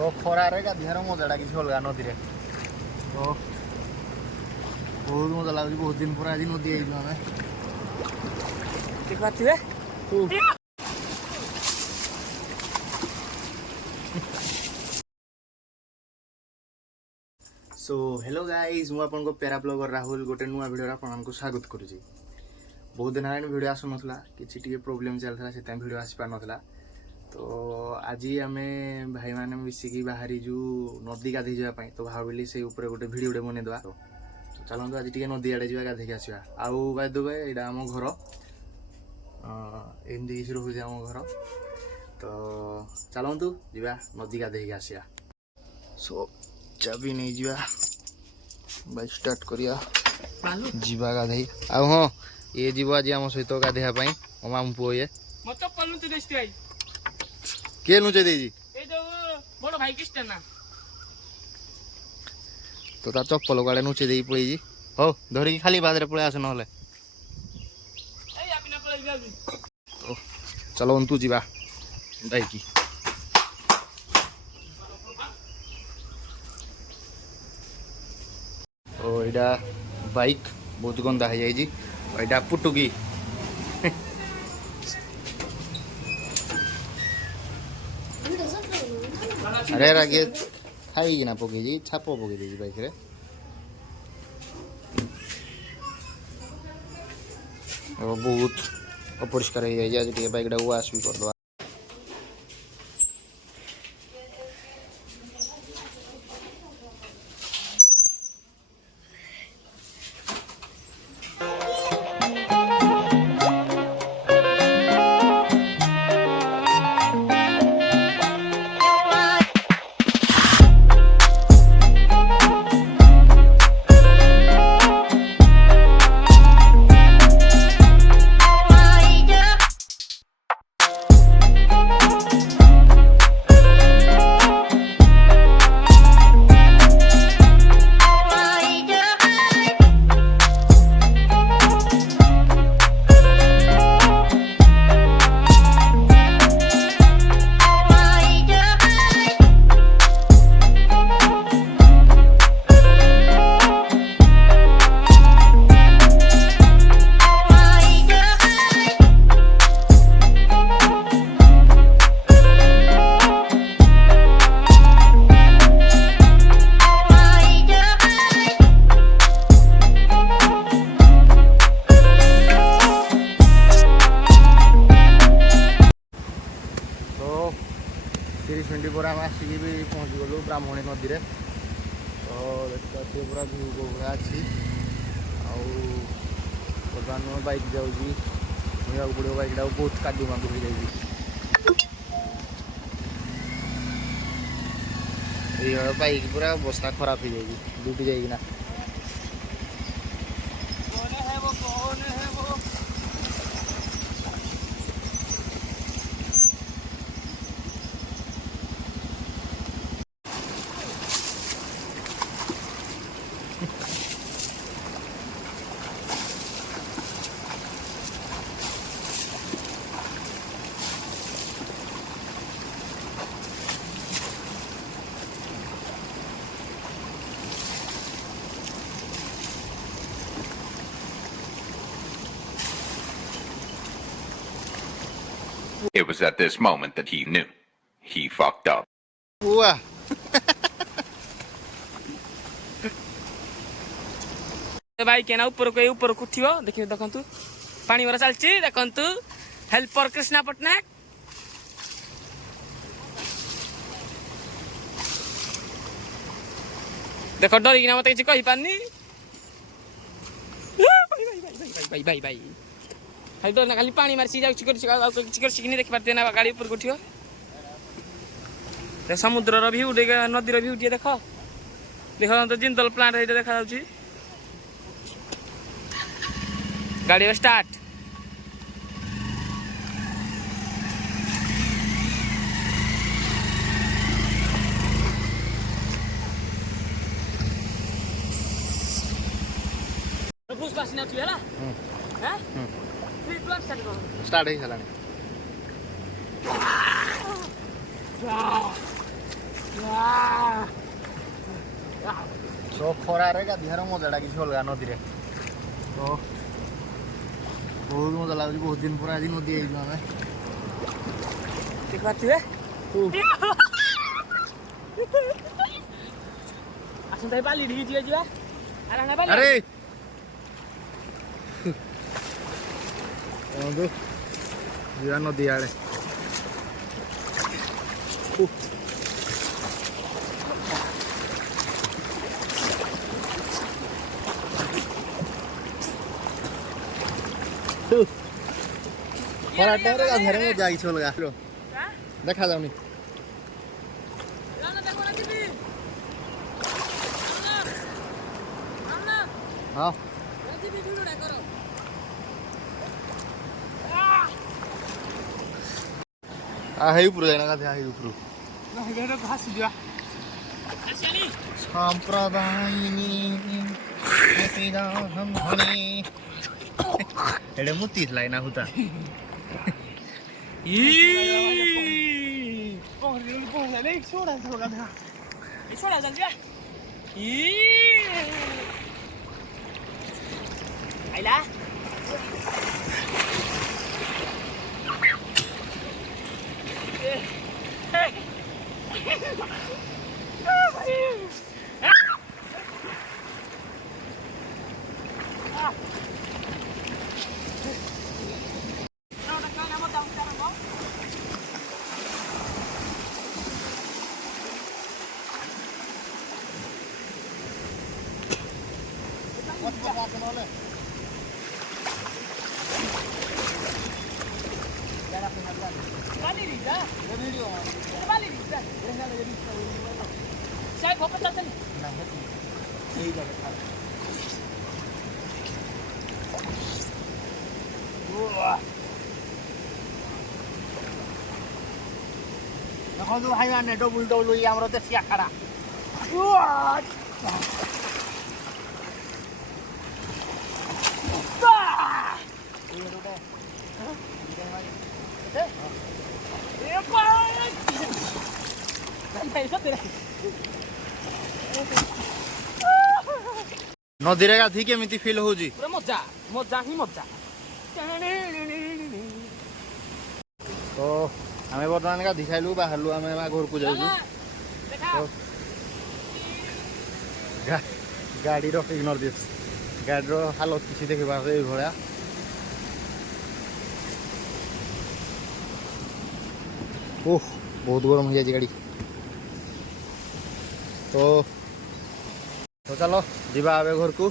तो खरारे गाधियार मजाटा किसी अलग नदी में तो बहुत मजा लगे बहुत दिन पर आज नदी आम देखिए सो हेलो गाइज मुझे आपन प्यारा ब्लॉगर राहुल गोटे नुआ वीडियो आपको स्वागत करुँची। बहुत दिन है वीडियो आसू ना कि प्रोब्लेम चलता से वीडियो आसी पार ना तो आज आम भाई मैंने मिसिकी बाहरी जो नदी गाधे जावाई तो भाविली से ऊपर गोटे भिडियोटे बनईदेवा तो चलते आज टी नदी आड़े जा गाधे आसवा आउ बाय द वे यहाँ आम घर एमती किसी रोचे आम घर तो चलतु जा नदी गाधे आसवा सो चाबी नहीं जा बाइक स्टार्ट करिया जीवा गाधे आ हाँ ये जीव आज आम सहित गाधेवाई मो मामू पुओ ये किए लुचे देजी बड़ भाई किस्टा ना तो तार चप्पल काड़े नुचे दे पड़ी हो धरिकी खाली बादरे पड़े आस ना तो चलो तू जीवा बाइक तो यहाँ बाइक बहुत गंदा हो जाए यहाँ पुटुकी अरे आगे खाई ना पकई छाप पकई दे बाइक रे बहुत अपरिष्कार हो जाए आज बाइक वाश भी कर दो। पर आम आसिक भी पहुँच गलु ब्राह्मणी नदी में तो देखते पूरा भ्यू को भाया अच्छी आर्तमान बाइक जाऊँगी शुणा पड़ो बाइक बहुत कादू मादू हो जाए बाइक पूरा अवस्था खराब हो जाएगी डूबी जाएगी ना It was at this moment that he knew. He fucked up. Wow. भाई केना ऊपर उठियो देखियो देखंतु पानी भरा चलची देखंतु हेल्पर कृष्णा पटनायक देखो डरी किना मते किछ कहि पानी भाई भाई भाई भाई डर ना खाली पानी मारसी जाउ चिकर सिकनी देख पाते ना गाड़ी ऊपर उठियो ते समुद्र रो व्यू देख नदी रो व्यू देखो देखो तो जिंदल प्लांट है देखा जाउची गाड़ी स्टार्ट पुष्पासी ना है हैं स्टार्ट है चलाने तो ଖରାରେ ଗାଧିଆର ମଜାଟା କିଛି ଅଲଗା ନଦୀରେ ତ ବହୁତ ମଜା ଲାଗୁଛି ବହୁତ ଦିନ ପରେ ଆଜି ନଦୀ ଯାଇଛୁ ଆମେ ଦେଖିପାରୁଥିବେ ଆସନ୍ତା ବାଲି ଢିକି ଯିବା ଯିବା ଆରେ ବନ୍ଧୁ ଯିବା ନଦୀ ଆଡ଼େ ଖରା ଟାଇମରେ ଗାଧିଆରେ ମଜା କିଛି ଅଲଗା ଦେଖାଯାଉନି ହଁ ହେଇ ଉପରୁ ଯାଇନା ଗାଧିଆ ହେଇ ଉପରୁ ସମ୍ପ୍ରଦାୟିନୀ ଏଡେ ମୁତି ଥିଲା ନା ହୁତା ଆଇଲା ଦେଖନ୍ତୁ ଭାଇମାନେ WWE ଆମର ଦେଶୀ ଆଖାଡ଼ା ନଦୀରେ ଗାଧି କେମିତି ଫିଲ୍ ହଉଛି ପୁରା ମଜା ମଜା ହିଁ ମଜା ତ ଆମେ ବର୍ତ୍ତମାନ ଗାଧି ଖାଇଲୁ ବାହାରିଲୁ ଆମେ ଘରକୁ ଯାଉଛୁ ଗାଡ଼ିର ଇଗ୍ନୋର ଦିଅ ଗାଡ଼ିର ହାଲତ କିଛି ଦେଖିବାକୁ ଏଇଭଳିଆ ଓହ ବହୁତ ଗରମ ହେଇଯାଇଛି ଗାଡ଼ି ତ ଚାଲ ଯିବା ଏବେ ଘରକୁ